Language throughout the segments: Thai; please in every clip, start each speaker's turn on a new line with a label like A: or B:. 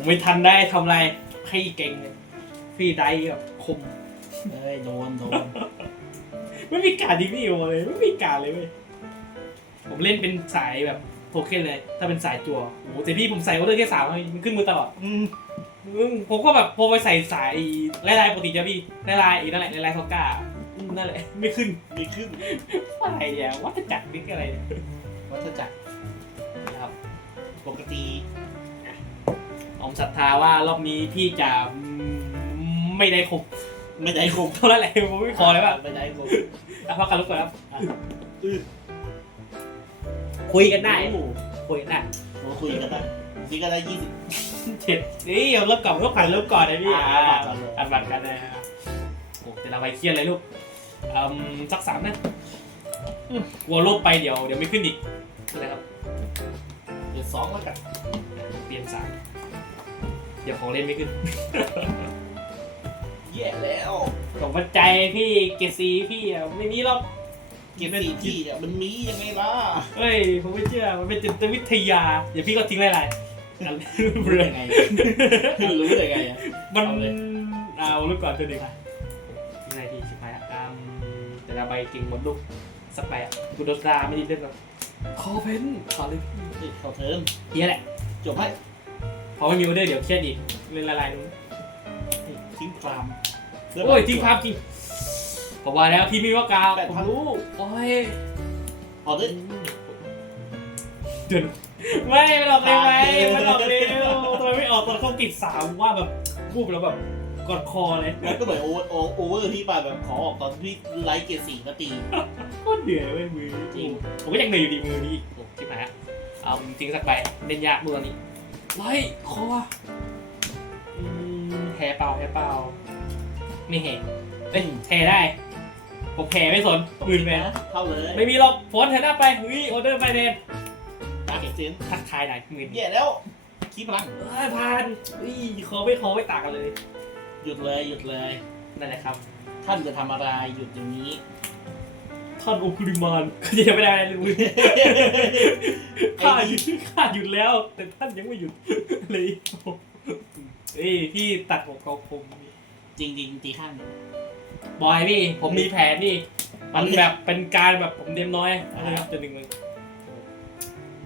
A: ผมไม่ทันได้ทำอะไรพี่เก่งเลยพี่ได้แบบคม
B: เอ้ยโดนโดน
A: ไม่มีการดิวิโอเลยไม่มีการเลยเว้ยผมเล่นเป็นสายแบบโทเค็นเลย ถ้าเป็นสายจั่วโอ้โหแต่พี่ผมใส่ออเดอร์แค่สามมันขึ้นมือตลอด
B: อืม
A: อืมผมก็แบบพอไปใส่สายลายลายๆปกติจะพี่ลายลายๆอีกนั่นแหละลายลายๆทอก้าอืมนั่นแหละไม่ขึ้น
B: มีขึ้น
A: อะไรเนี่ยวัฏจักรนี่คืออะไรเนี่ย
B: วัฏจักร
A: นะครับ
B: ปกติ
A: ผมศรัทธาว่ารอบนี้พี่จะไม่ได้ครบ
B: ไม่ได้คม
A: เท่านั้นแหละผมไม่ขอเลยว่า
B: ไม่ได้คม
A: อะพักกันลุกก่อนครับอะ
B: อือ
A: คุยกันได้
B: โอ้โห
A: คุยกันได้
B: โหคุยกันได้นี่ก็ได้ยี่สิบ
A: เจ็ดนี่เอาเริ่มก่อนเริ่มผ่านเริ่มก่อนนะพี่
B: อ่า
A: อ่า
B: ก่อนเลย
A: อันบัตรกันนะฮะโอ้แต่ละใบเครียดเลยลูกอืมสักสามนะอืมกลัวลบไปเดี๋ยวเดี๋ยวไม่ขึ้นอีกอะไรครับ
B: เดี๋ยวสองแล้วกัน
A: เปลี่ยนสาม เดี๋ยวของเล่นไม่ขึ้น
B: แย่แล้ว
A: ตกปัจจัยพี่เกรดซีพี่อะไม่มีหรอก
B: เก็บสี่ที่เนี่ยมันมียังไงล่ะ
A: เฮ้ยผมไม่เชื่อ มันเป็นจิตวิทยา เดี๋ยวพี่ก็ทิ้งไรไรอัน
B: รู้
A: เบื่อ
B: ได้ไงรู้ได้ไงอะ
A: มัน
B: เอาเลย
A: เอาลูกก่อนตัวหนึ่งนี่ไงพี่ชิบหายอะอืมแต่ละใบเก่งหมดลูกสักใบอะกูโดนดาไม่ได้เล่นหรอกขอเพนขอเลยพี่
B: เฮ้ยเข้าเทิร์น
A: เฮียแหละ
B: จบให้
A: พอไม่มีออเดอร์เดี๋ยวเครียดอีกเล่นละลายนู้น
B: ทิ้งฟาร์ม
A: โอ้ยทิ้งภาพจริงผมว่าแล้วพี่มีว่ากาว
B: แปด
A: ผม
B: พัน
A: รู้โอ้ย
B: ออเดอร์
A: เดือนไม่ไม่ออกเลยไหมไม่ออกเร็วทำไมไม่ออกตอนเขาติดสามว่าแบบพูดแล้วแบบกอดคอเลย
B: แล้วก็เหมือนโอเวอร์โอเวอร์ที่ไปแบบขอออกตอนที่ไลท์เกียร์สี่ก็ตี
A: โคตรเหนื่อยเว้ยมือจริงผมก็ยังเหนื่อยอยู่ดีมือนี้โอ้ชิบหายละเอาจริงสักใบเล่นยากมือนี้ ไล่คออืมแพ้เปล่าแพ้เปล่าไม่แห่เอ้ยแพ้ได้ผมแพ้ไม่สนหมื่นแมน
B: เข้าเลย
A: ไม่มีหรอกโฟนแทนหน้าไปเฮ้ยออเดอร์ไปเดน
B: การเก็บเซน
A: ทักทายหน่อยหมื่น
B: แย่แล้วคีพลัง
A: เอ้ยผ่านเฮ้ยคอไม่คอไม่ต่างกันเลย
B: หยุดเลยหยุดเลย
A: นั่นแหละครับ
B: ท่านจะทำอะไรหยุดอย่างนี้
A: ท่านอุคุริมานก็จะไม่ได้เลยมือข้าหยุดข้าหยุดแล้ว แต่ท่านยังไม่หยุดเลยเอ้ยพี่ตัดหัวเกาคม
B: จริงจริงๆตีข้างหนึ่ง
A: บอยพี่ผมมีแผนนี่มันแบบเป็นการแบบผมเดมน้อยนะครับจะหนึ่งมึง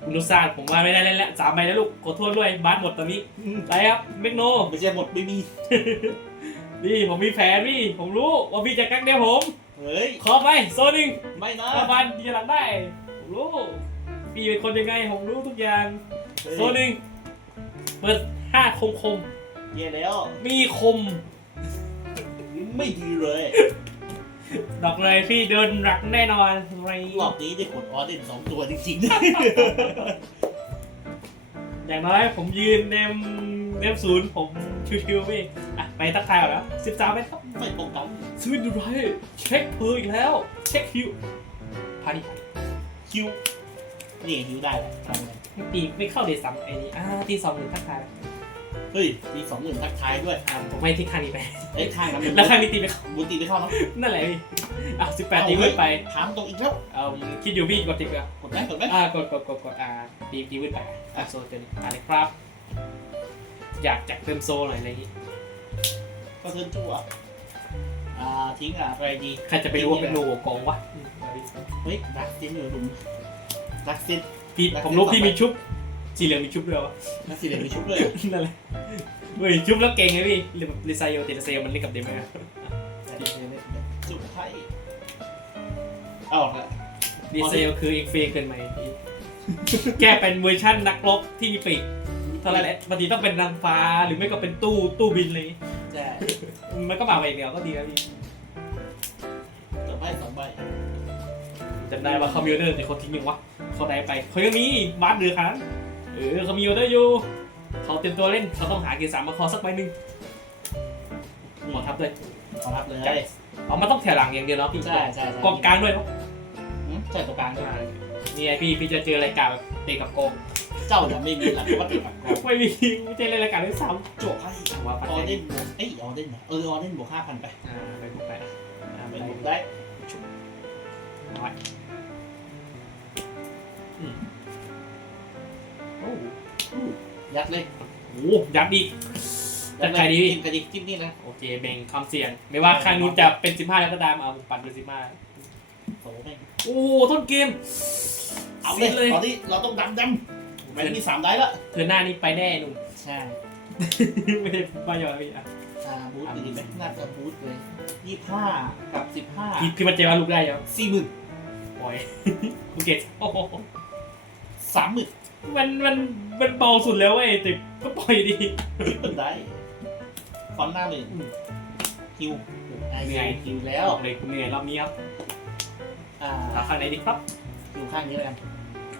A: อุนุสาผมว่าไม่ได้เล่นแล้วสามใบแล้วลูกขอโทษด้วยบาสหมดตอนนี้ไรครับเมกโน
B: ไม่ใช่หมดไม่มี
A: นี่ผมมีแผนพี่ผมรู้ว่าพี่จะกักเดียวผม
B: เฮ้ย
A: ขอไปโซนหนึ่ง
B: ไม่นะ
A: ถ้าบันดีหลังได้ผมรู้พี่เป็นคนยังไงผมรู้ทุกอย่าง โซนหนึ่งเปิดห้าคมคม
B: แย่แล้ว
A: ๆมีคม
B: ไม่ดีเลย
A: ดอกเลยพี่เดินหลักแน่นอนไร
B: รอบนี้ได้ขนออเดนสองตัวจริง
A: อย่างน้อยผมยืนเนมเนมศูนย์ผมชิวๆพี่อะไปทักทายก่อนแล้วสิบสามไปครับ
B: ๆ ไม่ตรงกัน
A: สวิตดูไรเช็คเพออีกแล้ว เช็คคิวพาดิ
B: คิวนี่ฮิวได้แหละทำไง
A: ตีไม่เข้าเดซัมไอ้นี่อ่าตีสองหนึ่งทักทาย
B: เฮ้ยตีสองหมื่นทักทายด้วย
A: อ่าผมไม่ที่ข้างนี้ไป
B: ไอ้ยข้างนั้นมัน
A: แล้วข้างนี้ตีไปเข้า
B: บุญตีไม่เข้าเนาะ
A: นั่นแหละพี่อะสิบแปดตีมืดไป
B: ถามตรงอีกแล้ว
A: เอ่อคิดอยู่พี่กดติดอะ
B: กดไหมกดไหม
A: อ่ากดกดกดกดอ่าตีตีมืดไปอะโซเจนอ่าเลยครับ อยากจักเติมโซหน่อยอะไรอย่างงี้
B: ก็เทิร์นจั่ว อ่าทิ้งอะไรดี
A: ใครจะไปรู้ว่าเป็นโลกองวะอืมเอาดิ
B: เฮ้ยรักซินอยู่ดุมรักซิน
A: พี่ผมรู้พี่มีชุบสีเหลืองมีชุบด้วยวะ
B: รักซินเดี๋ยวมีชุบเลย
A: นั่นแหละเฮ้ยชุบแล้วเก่งไงพี่เรียกแบบลิซาโยเตลเซลมันเล่นกับเดมไหมอะ
B: จุดไทยเอาละ
A: ลิซาโยคืออีกเฟย์เกินไหมพี่แก้เป็นเวอร์ชั่นนักรบที่มีปีกเท่านั้นแหละปกติต้องเป็นนางฟ้าหรือไม่ก็เป็นตู้ตู้บินเลย
B: แต่
A: มันก็มาไปเดียวก็ดีแล้วพี่
B: จบไปสองใบ
A: จำได้ว่าเขามีออเดอร์แต่เขาทิ้งยังวะเขาได้ไปเขายังมีบาสเดือคันเออเขามีออเดอร์อยู่เขาเตรียมตัวเล่นเขาต้องหาเกียร์สามมาคอสักใบหนึ่งหมดทับเลย
B: ขอรับเลย
A: เอามันต้องแถวหลังอย่างเดียวเนาะพี่
B: ใช่ใช่ใช่
A: กองกลางด้วยเนาะ
B: อืมใช่ตัวกลางด้วย
A: นี่ไงพี่พี่จะเจอรายการแบบเตะกับโกง
B: เจ้าจะไม่มีหลักว่าติดหลักกอง
A: ไม่มีไม่ใช่รายการด้วยซ้
B: จบให้ำ
A: แต่ว่าปัจ
B: ออ
A: จัย
B: เดนบวกเอ้ยออเดนเหรอเออออเดนบวกห้าพันไป
A: อ่าไปบุกไปอ่าไป
B: เป็นบ
A: บุ
B: ว
A: ก
B: กได้
A: น้อยอืมโอ้
B: ยัดเลย
A: ยโอ้ยัดอีกจัดใครดีพี่
B: จิ้มกระดิกจิ้มนี่นะ
A: โอเคแบ่งความเสี่ยง ไม่ว่าข้างนู้นจะเป็น15แล้วก็ตามเอาผมปั่นเป็น15
B: โอ้แม่ง
A: โอ้ต้นเกม
B: เอา
A: เสี
B: เลย
A: ยเลย
B: ตอนนี้เราต้องดำดำ แม่งมีสามได้ละ
A: เดือนหน้านี้ไปแน่หนุ่ม
B: ใช่
A: ไม่ได้มายอพี่อะ
B: อ่าบูทดีไหมน่าจะบูทเลยยี่ห้ากับสิบห้า
A: พี่พี่มันเจว่าลูกได้ยัง
B: สี่หมื่น
A: ปล่อยภูเก็ตโอ้โห
B: สามหมื่น
A: มันมันมันเบาสุดแล้วเว้ยแต่ก็ปล่อยดี
B: ที่เป็นได้ฟอนต์หน้าหมื่น
A: อืม
B: ฮิวไอ
A: เหนื่อย
B: ฮิวแล้ว
A: บอกเลยคุณเหนื่อยรอบนี้ครับ
B: อ่า
A: เอาข้างไหนดีครับ
B: ฮิวข้างนี้แล้วกัน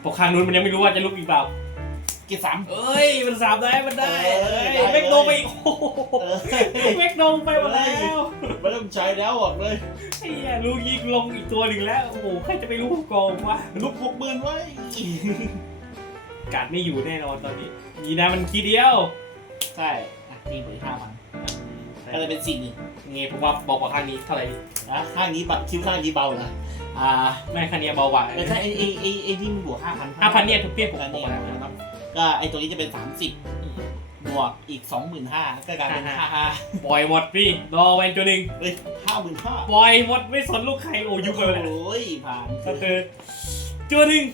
A: เพราะข้างนู้นมันยังไม่รู้ว่าจะลุกอีกเปล่า
B: เกียร์สาม
A: เอ้ย มันสามได้มันได้
B: เออ
A: เอ้ย
B: ได้
A: แม็กโดไปอีกโอ้โห
B: เออ
A: แม็กโดไปหมดแล้ว
B: ไม่ต้องใช้แล้วบอกเลย
A: ไอ้เหี้ยลูกยิงลงอีกตัวหนึ่งแล้ว โอ้โหใครจะไปรู้กองวะ
B: ลุกหกหมื่นไว้
A: การไม่อยู่แน่นอนตอนนี้ยีนะมันทีเดียว
B: ใช่อะตีหมื่นห้าพันก็จะเป็นสี่หมื่น
A: เงี้ยผมว่าบอกว่าข้างนี้เท่าไหร่
B: นะข้างนี้บัตรคิวข้างนี้เบานะอ่า
A: แม่ข้างนี้เบากว่า
B: ไม่ใช่ไอไอไอไอที่มันบวกห้าพัน
A: ห้าพันเนี่ยทุกเปี้ยผม
B: อัน
A: บอ
B: นี้
A: กแล้ว
B: นะครับ ก็ไอตัวนี้จะเป็นสามสิบบวกอีกสองหมื่นห้าก็กลายเป็นห้าห้า
A: ปล่อยหมดพี่รอไว้ตัวหนึ่ง
B: เฮ้ยห้าหมื่นห้า
A: ปล่อยหมดไม่สนลูกใครโอ้ยุบไปเลย
B: โอ้ยผ่าน
A: สเตอร์ตัวหนึ่ง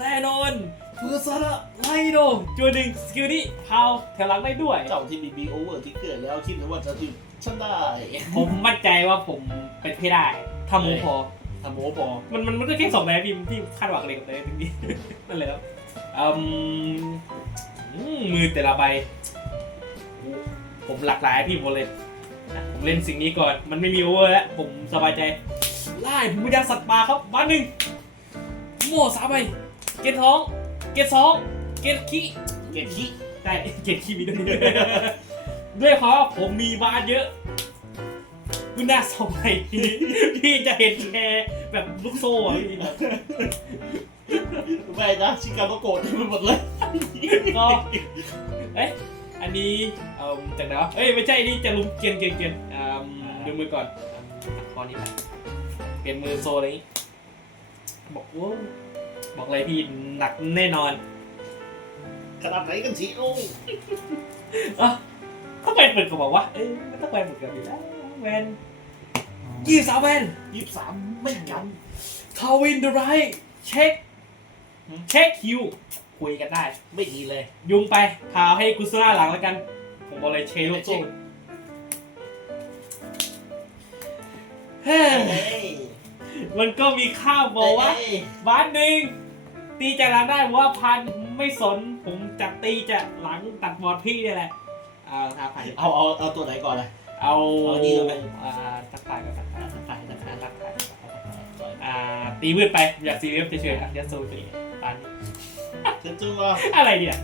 A: แน่นอนเพื่อซาระไลโดตัวหนึ่งสกิลนี้พาวแถวหลังได้ด้วย
B: เจ้าที่มีบีโอเวอร์ที่เกิดแล้วคิดว่าจะถึงฉันได้
A: ผมมั่นใจว่าผมเป็นให้ได้ถ้าโมพอ
B: ทำโมพอ
A: มันมันมันก็แค่สองแบบพิมที่คาดหวังเลยกับเลยจริงๆนั่นแหละครับ อืมอืมมือแต่ละใบโอ้ผมหลากหลายพี่หมดเลยนะผมเล่นสิ่งนี้ก่อน มันไม่มีโอเวอร์แล้ว ผมสบายใจ ไล่ผมพยางสัตว์ป่าครับบ้านหนึ่งโม่สามใบ เกตท้อง เกตสอง เกตขี้
B: เก็บขี้
A: ได้ เกตขี้มีด้วยด้วยเพราะว่าผมมีบ้านเยอะคุณน่าสองใบพี่พี่จะเห็นแค่แบบลูกโซ่อะพี่แบบ
B: ไม่นะชิคาโกโกรธไปหมดเลย
A: ก็เอ๊ะอันนี้เอ่อจากไหนวะเอ้ยไม่ใช่อันนี่จะลุมเกียนเกียนเกียนอ่าดูมือก่อนอ่าข้อนี้ไปเปลี่ยนมือโซอะไรนี้บอกว่าบอกเลยพี่หนักแน่นอน
B: ขนาดไหนกันชีโอ้
A: อะก็ไปเหมือนกับบอกว่าเอ้ยไม่ต้องไปเหมือนกับอยู่แล้วแวนยี่สามแวน
B: ยี่สิบสามไม่กัน
A: ทาวินเดอะไรเช็ค
B: หืม
A: เช็คคิว คุยกันได้
B: ไม่ดีเลย
A: ยุงไปพาวให้กุสลาหลังแล้วกัน ผมบอกเลยเชลูกโซ่เฮ้ย
B: เฮ้ย
A: มันก็มีข้าวบอกว่า
B: เฮ้ย
A: บ้านหนึ่งตีจากหลังได้ผมว่าพันไม่สนผมจะตีจากหลังตัดบอลพี่นี่แหละเอาท้าพัน
B: เอาเอาเอาตัวไหนก่อนเลย
A: เอา
B: เอาดีเลยไหม
A: อ่าทักทายก่อนทักทาย
B: ทักทายทักทาย
A: ทักทายอ่าตีมืดไปอยากซีเรียสเฉยๆอะยัดโซ่ไปตานนี้
B: เชิญจูว
A: อะไรเนี่ย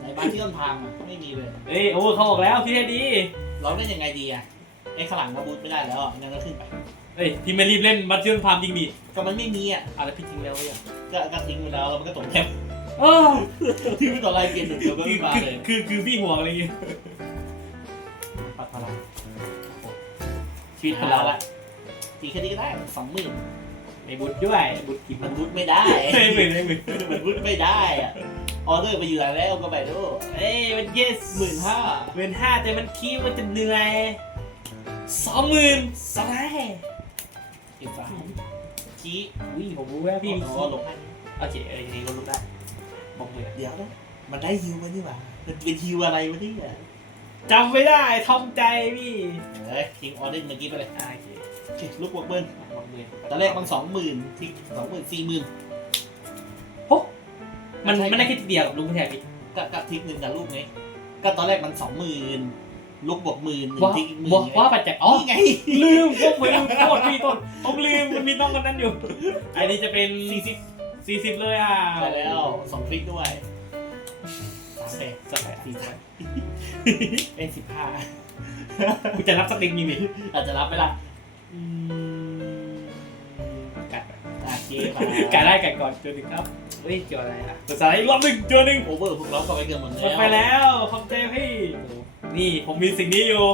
B: ไหนบ้านที่ต้นทางอะไม่มีเลย
A: เอ้ยโอ้เขาบอกแล้วพี่แค่ดี
B: เราเล่นยังไงดีอะไอ้ข้างหลังเราบูทไม่ได้แล้วอะงั้นก็ขึ้นไป
A: เอ้ยพี่ไม่รีบเล่นบัตเทิลพามจริงดิ
B: ก็มันไม่มีอะ
A: อะไรพี่ทิ้งแล้วเนี่ย
B: ก็ก็ทิ้งไปแล้วแล้วมันก็ตกแคป
A: เออ
B: ทิ้งไปต่ออะไรเกมหนึ่งเดียวก็
A: คือ
B: ไม่มา
A: คือ
B: เลย
A: คือคือพี่ห่วงอะไรอย่างเงี้ย
B: ปัดพลัง
A: ชีวิตของ
B: เอา
A: เรา
B: ละตีแค่นี้ก็ได้สองหมื่น
A: ไม่บุญด้วยบุญกี่
B: มั
A: บุ
B: น
A: ญ
B: บูทไม่ได้
A: ไม่หมื่นไม่หมื่น
B: มันบูทไม่ได้อะออเดอร์ไปอยู่ไหนแล้วก็ไปดู
A: เอ้ยมันเยส
B: หมื่นห้า
A: หมื่นห้าแต่มันคิดว่าจะเหนื่อยสองหมื่นสองแร่
B: อีกสามขี้
A: อุ้ยผมรู้แล้วพี่มี
B: อ๋
A: คิ
B: อ
A: ด
B: ลงให้
A: โอเคเออทีนี้ก็รู้ได้บอกมือ
B: เดี๋ยวนะมันได้ฮิวมานี่หว่ามันเป็นฮิวอะไรวะเนี่ย
A: จำไม่ได้ทำใจพี่
B: เฮ้ยทิ้งออเดอร์เมื่อกี้ไปเลย
A: อ่าโอเค
B: โอเคลูกบวกเบิ้ล
A: บอกมือ
B: ตอนแรกมันสองหมื่นทิ้งสองหมื่นสี่หมื่น
A: มันมันได้แค่ทีเดียวกับลุงไม่ใช่พี่
B: ก็ก็ทิ้งหนึ่งกับลูกไงก็ตอนแรกมันสองหมื่นลูกบวกหมื่นหนึ่ง
A: ว่า
B: ทิ้งอีกหมื่น
A: ว่า
B: ไง
A: ว่าปัจจัยอ๋อ
B: นี่ไง
A: ลืมพวกผมลืมโทษพี่ต้นผมลืมมันมีน้องคนนั้นอยู่ อันนี้จะเป็น
B: สี่สิบ
A: สี่สิบเลยอะ
B: ไปแล้วสองคลิกด้วยสามแปด
A: จะแปด
B: สี่สิบเป็นสิบห้า
A: กูจะรับสติงยิงดิ
B: อาจจะรับไหมล่ะ
A: อืมกัด
B: โอเคมา
A: กัดได้กัดก่อนเจอหนึ่งครับเฮ้ยเกี่ยวอะไรอะตัวสายอีกรอบหนึ่งเจอหนึ่ง
B: โอเวอร์พวกเราก็ไปเกินหมด
A: หม
B: แล้
A: ด
B: ว
A: ไปแล้วขอบใจพี่ นี่ผมมีสิ่งนี้อยู่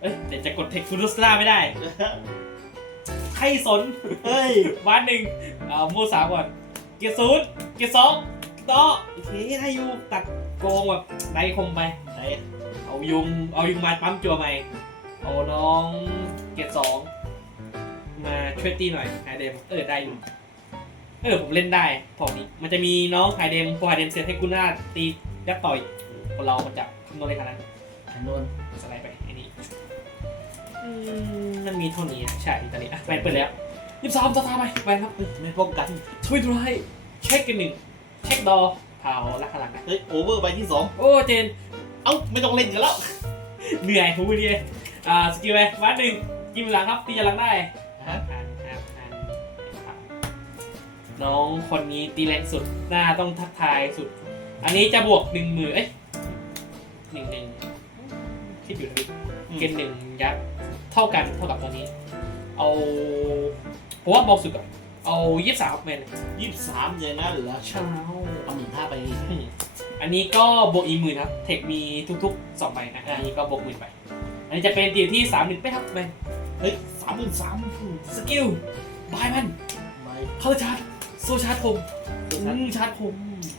A: เอ้ยแต่จะกดเทคฟูรุสลาไม่ได้ ใครสน
B: เฮ้ย
A: บ้านหนึ่งเอาโม่สามก่อน เกียร์ศูนย์เกียร์สองต่อโอเคได้อยู่ตัดโกงแบบไดคมไป
B: ไอ้
A: เอายุง เอายุงมาปั๊มจัวใหม่เอาน้องเกตสองมาช่วยตีหน่อยไฮเดมเออได้อยู่ เออผมเล่นได้พอนี้ มันจะมีน้องไฮเดมพอไฮเดมเสร็จให้กุน่าตียัดต่อยคนเรามันจะคำนวณได้ขนาดนั้น
B: อันนู้น
A: สไลด์ไปไอ้นี่อืมมันมีเท่านี้อะใช่ตอนนี้อะแบนเปิดแล้วยี่สิบสามสตาร์ไปแบนครับ
B: เฮ้ยไม่ป้องกัน
A: ทวิตไรเช็คกันหนึ่งเช็คดอเผาลักขลังนะ
B: เฮ้ยโอเวอร์ไปที่สอง
A: โอ้เจน
B: เอ้าไม่ต้องเล่นกันแล้ว
A: เหนื่อยหูดีเลยอ่าสกิลไปวัดหนึ่งกินหลังครับตีหลังได้
B: ฮะ
A: น้องคนนี้ตีแรงสุดหน้าต้องทักทายสุด อันนี้จะบวกหนึ่งหมื่นเอ้ยหนึ่งหนึ่งคิดอยู่นะพี่เกณฑ์หนึ่งยักษ์เท่ากันเท่ากับตัวนี้ เอาผมว่าบอกสุดก่อนเอายี่สิบสามแมน
B: ยี่สิบสามเลยนะเหรอ
A: เช้า
B: เอาหมื่นห้าไป
A: อันนี้ก็บวกอีกหมื่นครับ เทคมีทุกๆสองใบนะอันนี้ก็บวกหมื่นไป อันนี้จะเป็นตีที่สามหนึ่งไปครับแมน
B: เฮ้ยสามหมื่นสาม
A: สกิลบายมัน
B: ไป
A: เข้าชาร์จ โซชาร์จผมอืมชาร์จผม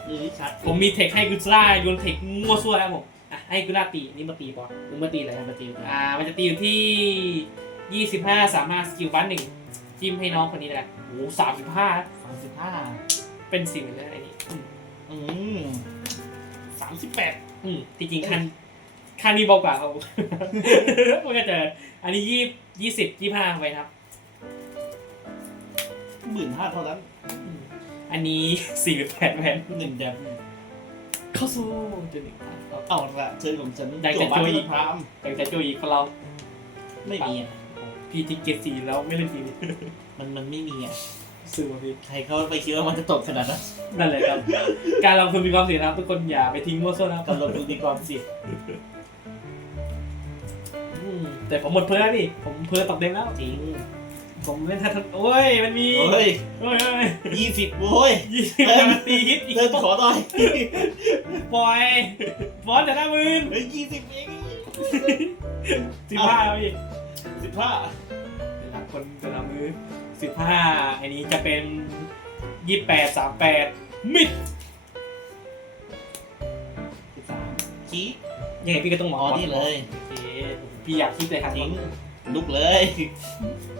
B: เฮ้ยชัด
A: ผมมีเทคให้กุซ่าโยนเทคมั่วซั่วแล้วผมอะให้กุซ่าตีนี่มาตีบอลมึงมาตีอะไร
B: มาตี
A: อ่า มันจะตีอยู่ที่ 25 สามารถสกิลฟันหนึ่งจิ้มให้น้องคนนี้นะโอ้สามสิบห้า
B: สามสิบห้า
A: เป็นสิ่งเหมือนกันไอ้นี่อืม
B: อืมสามสิบแปด
A: อืมจริงๆคันคันนี้เบากว่าเขา มันก็จะอันนี้ยี่ยี่สิบยี่ห้าไปครับ
B: หมื่นห้าเท่านั้น
A: อืมอันนี้สี่แปดแวน
B: หนึ่งแดม
A: เข้าสู่จุดหนึ่งครับ
B: เอาละเชิญของฉัน
A: อยากจะ
B: บ้าน
A: ช่วยอีก
B: พราม
A: แต่จะจูอีกของเรา
B: ไม่มีอะ
A: พี่ทิกเกตสี่แล้วไม่เล่นทีนี้
B: มันมันไม่มีอะ
A: ซื้อมาพี่
B: ใครเขาไปคิดว่ามันจะตกขนาดนั้น
A: นั่นแหละครับ การลงทุนมีความเสี่ยงนะครับทุกคนอย่าไปทิ้งมั่วซั่วนะครับ
B: กำลังดูดีความเสี่ยง
A: อืมแต่ผมหมดเพื่อนนี่ผมเพื่อนตกเต็มแล้ว
B: จริง
A: ผมเล่นทันโอ้ยมันมี
B: เฮ้ย
A: โอ้ยโอ้ย
B: ยี่สิบโว้ย
A: ยี่สิบมันตีฮิตอีก
B: เธอขอหน่อย
A: ปล่อยบอลแต่หน้ามืน
B: เฮ้ยยี่สิบเอง
A: สิบห้าพี่
B: สิบห้า
A: แต่ละคนแต่ละมือสิบห้าอันนี้จะเป็นยี่แปดสามแปดมิด
B: สิบสามขี้
A: ยังไงพี่ก็ต้องหม
B: อ๋
A: อ
B: อนี่เลย
A: โอเคพี่อยากคิดเลยครับ
B: จริง ลุกเลย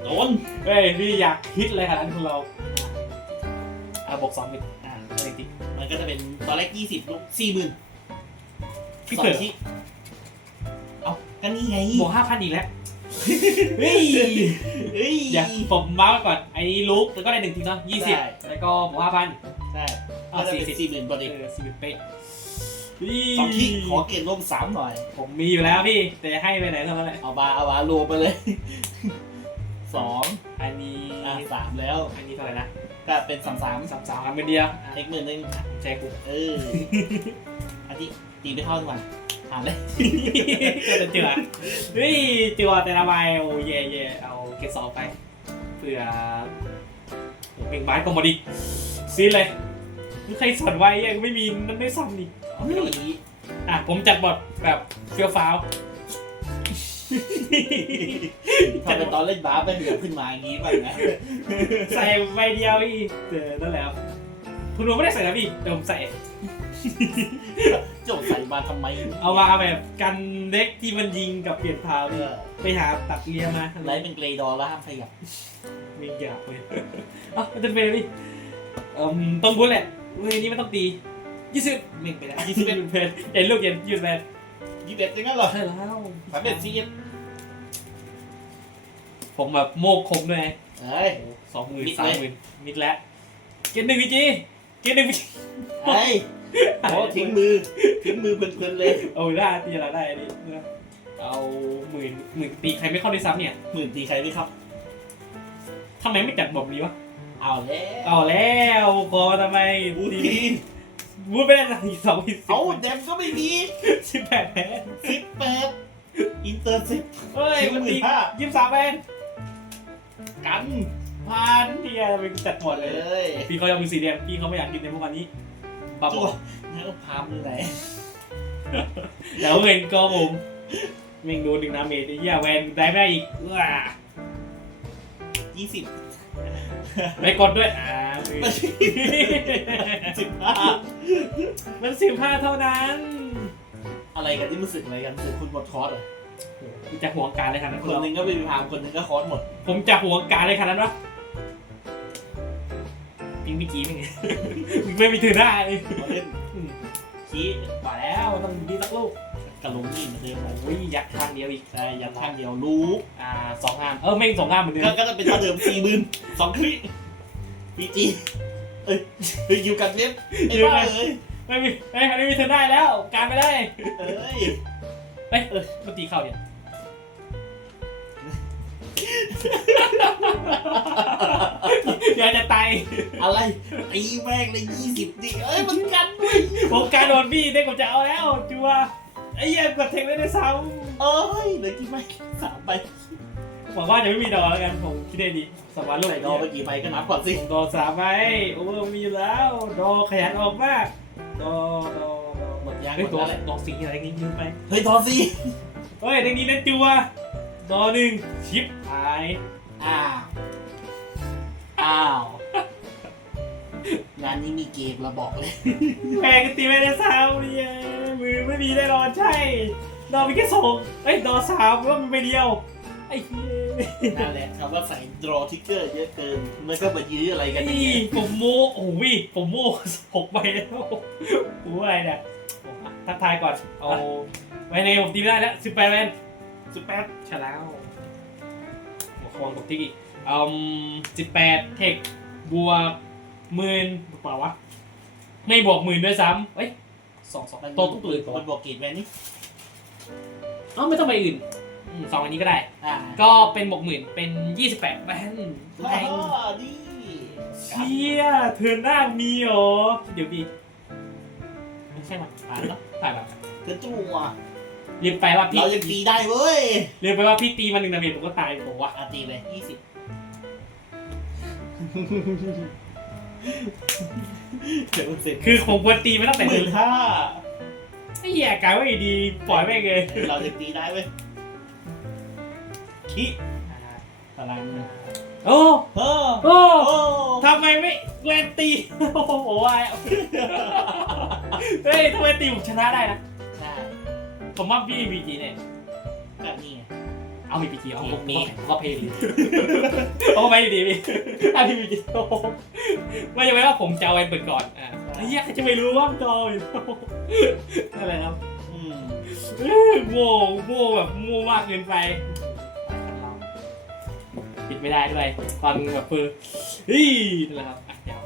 B: โดน
A: เฮ้ยพี่อยากคิดเลยครับคุณเรา อ่าบอกสองมิดอ่าอะไรจริง
B: มันก็จะเป็นตอนแรกยี่สิบลุกสี่หมื่น
A: พี่
B: สอ
A: เปิด
B: งขี้เอาก็นี่ไง
A: บวกห้าพันอีกแล้วเฮ้ย
B: เฮ้ย
A: อย่าผมมาร์กไว้ก่อนไอ้นี้ลุกแล้วก็ได้หนึ่งทีเนาะยี่สิบ
B: ใช่
A: แล้วก็บวกห้าพัน
B: ใช่
A: เอา
B: ก็จะ
A: สี่
B: เป็น
A: สิบ
B: สี่หมื่นพอดี
A: เออสี่สิบเป๊ะ
B: สองขี้ขอเกณฑ์ร่วมสามหน่อย
A: ผมมีอยู่แล้วพี่แต่จะให้ไปไหนเท่านั้นแหละ
B: เอาบาเอาบารวมไปเลย สอง
A: อันนี้
B: อะสามแล้ว
A: อันนี้เท่าไหร่นะ
B: ก็เป็นสามสาม
A: สามสามอันเดียวอะ
B: อีกหมื่นหนึ่ง
A: ใจกู
B: เอออันที่ตีไปเท่าดีกว่าผ่านเลย
A: ก็จะเจือเฮ้ยเจือแต่ละใบโอ้เย่เย่เอาเกสซองไปเผื่อโอ้เป็นไม้ก็มาดิซีดเลยไม่ ใครสั่นไว้ยังไม่มีมันไม่สั่นดิ
B: เอาไปเอานี้
A: อะผมจัดบทแบบเฟี้ยวฟ้าว
B: ทำเป็นตอนเล่นบาสได้เหนือขึ้นมาอย่างนี้บ้างนะ
A: ใส่ใบเดียวอีกเจอนั่นแหละครับคุณรู้ไม่ได้ใส่นะพี่แต่ผมใส่
B: โจกใส่มาทำไม
A: เอามาแบบกันเด็กที่มันยิงกับเปลี่ยนพาว
B: เอ
A: นี่
B: อ
A: ไปหาตัดเลียมา
B: ไลท์เป็นเกรย์ดอร์แล้วห้ามขยับ
A: มีหยาบเลยอะมันจะเป็นอะไรพี่เอ่มต้องพูดแหละ เว้ยนี่ไม่ต้องตียี่สิบ
B: เม่งไปแล้ว
A: ยี่สิบเอ็ดเพนเอ็นลูกเย็นยืดแมน
B: ยี่สิบเอ็ดอย่างนั้นเหรอ
A: ใช่แล้ว
B: สามเอ็ดซีเอ็ด
A: ผมแบบโมกคมด้วยไง
B: เฮ้ย
A: สองหมื่น
B: มิด
A: สาม
B: เลย
A: หมื่นมิดแล้วเกณฑ์หนึ่งพีจีเกณฑ์หนึ่งพีจี
B: เฮ้ยโอ้ทิ้งมือทิ้งมือเพลินๆเลย
A: เอาได้ตีอะไรได้อันนี้เอาหมื่นหมื่นตีใครไม่เข้าด้วยซ้ำเนี่ย
B: หมื่นตีใครไม่ครับ
A: ทำไมไม่จัดบทนี้วะ
B: เอาแล้ว
A: เอาแล้วคอทำไม
B: อู
A: ตี
B: ที
A: พูดไม่ได้นะอีกสองอีกสิบ
B: เอาแดมก็ไม่มี
A: สิบแปดแพ้
B: สิบแปดอินเตอร์สิบ
A: เฮ้ย
B: สิบ
A: มัน
B: หมื่
A: ตี
B: นห้า
A: ยี่สิบสามแวน
B: กัน
A: พันเดียไปจัดหมด
B: เล
A: เลย
B: ย
A: พี่เขายังมีสีแดงพี่เขาไม่อยากกินในพวกอันนี้บ้าบ
B: ตั
A: อ
B: วแล้วพามมือไหน
A: แล้วเงินก็ผมแม่งโดนหนึ่งน้ำเมจไอ้เหี้ยแวนได้ไม่ได้อีกว้า
B: ยี่สิบ
A: ไม่กดด้วยอ่า
B: สิบห้า
A: มันสิบห้าเท่านั้น
B: อะไรกันที่มันสึกอะไรกันสึกคุณหมดคอร์สเหรอ
A: โอ้โหกูจะห่วงการเลยขนาดนั้น
B: คนหนึ่งก็เป็นพามคนหนึ่งก็คอร์สหมด
A: ผมจะห่วงการเลยขนาดนั้นวะปิงพี่จีมึงมึงไม่มีถือได้
B: มาเล่น
A: อืม
B: ชี้
A: มาแล้วต้องดีสักลูก
B: กระลงนี่เหมือนเดิมเลย
A: โอ้ยยัดทางเดียวอีก
B: ใช่ยันข้างเดียวรู้
A: อ่าสองงานเออไม่งสองงานเหมือนเดิ
B: ก็
A: ม
B: ก็จะเป็นเท่าเดิมสี่หมื่นสองคลิพีจีเอ้ยเฮ้ยอยู่กันเว็บไอ้บ้าเอ้ย
A: ไม่มีไม่ไม่มีถือได้แล้วการไม่ได้
B: เอ้ย
A: เอ้ยเออมาตีเข่าเนี่ยอยากจะตาย
B: อะไรตีแม่งเลยยี่สิบดิเอ้ยมันกันด้วย
A: ผมการโดนพี่ได้ผมจะเอาแล้วจัว ไอ้เหี้ยกดเทคได้ด้วยซ้
B: เอ้ยเหลยกี่ใบสามใบำ
A: หวังว่าจะไม่มีดอกแล้วกันผมคิดได้ดีสมาร์ทโลก
B: ใส่ดอไปกี่ใบก็นับก่อนสิ
A: ดอกสามใบโอ้โหมีอยู่แล้ว ดอกขยันออกมาก ดอกดอกดอก
B: หมดยางห
A: เฮ้ย
B: มด
A: ตัว
B: แล้วแหละ
A: ดอกสีอะไรนี่ยืมไป
B: เฮ้ยดอสิ
A: เฮ้ยในนี้นั่นจัวดอกหนึ่งชิปหาย
B: อ้าวอ้าวงานนี้มีเกมเราบอกเลย
A: แพงตีไม่ได้ซ้ำเนี่ย ดอกมีแค่สองเอ้ยดอกสามก็มีใบเดียวไอ้เหี้ย
B: นั่นแหละคำว่าใส่ดรอทิกเกอร์เยอะเกิน มันก็มายื้ออะไรกันอย่าง
A: นี่
B: เงี้ย
A: ผมโมโอ้โหผมโมหกใบแล้วโอ้อะไรเนี่ยผมอะทักทายก่อนเอาไว้ในผมตีไม่ได้แล้วสิบแปดเวน
B: สิบแปด
A: ชนะแล้วหัวควงกับติ๊กอีกอืมสิบแปดเทคบวกหมื่นเปล่าวะ ไม่บวกหมื่นด้วยซ้ำเอ้ยสองสองโตทุกตัวเลย
B: มันบอกเกตแวนนี่
A: อ๋อไม่ต้องไปอื่นอืมสองอันนี้ก็ได้
B: อ่า
A: ก็เป็นบวกหมื่นเป็นยี่สิบแปดแบนแรง
B: อ่าดี
A: เชี่ยเทิร์นหน้ามีเหรอ เดี๋ยวดีไม่ใช่มันผ่านแล้วผ่านแล้ว
B: เกินจั่ว
A: ลืมไปว่าพี่
B: เรายังตีได้เว้ย
A: ลืมไปว่าพี่ตีมาหนึ่งดาเมจผมก็ตายผมว่า
B: อาตีไปยี่สิบเดี๋ยวมันเสร็จ
A: คือผมควรตีมาตั้งแต่
B: ห
A: เดิ
B: มื่
A: น
B: นห้า
A: ไอ้เหี้ยกลายว่าอยู่ดีปล่อยไปเลย
B: เรายังตีได้เว้ยคิพลัง
A: โอ้
B: เฮ้อ
A: โอ้
B: โอ้
A: ทำไมไม่แวนตีโอ้โหวายเฮ้ยทำไมตีผมชนะได้นะ
B: ได้
A: ผมว่าพี่มีจีเนี่ย
B: ก็นี่ไง
A: เอามีพีจีเอาผม
B: มี
A: ผมก็เพย์ดีโอ้ไม่ดีพี่ถ้าพี่มีจีโอ้โหไม่ใช่ไหมว่าผมจะเอาไว้เปิดก่อนอ่า ไอ้เหี้ยใครจะไม่รู้ว่ามันจออยู่นั่นแหละครับ
B: อืม
A: เอ้ยโง่โง่แบบโง่มากเกินไป ปิดไม่ได้ด้วยตอนแบบเฟอร์เฮ้ยนั่นแหละครับอะเดี๋ยว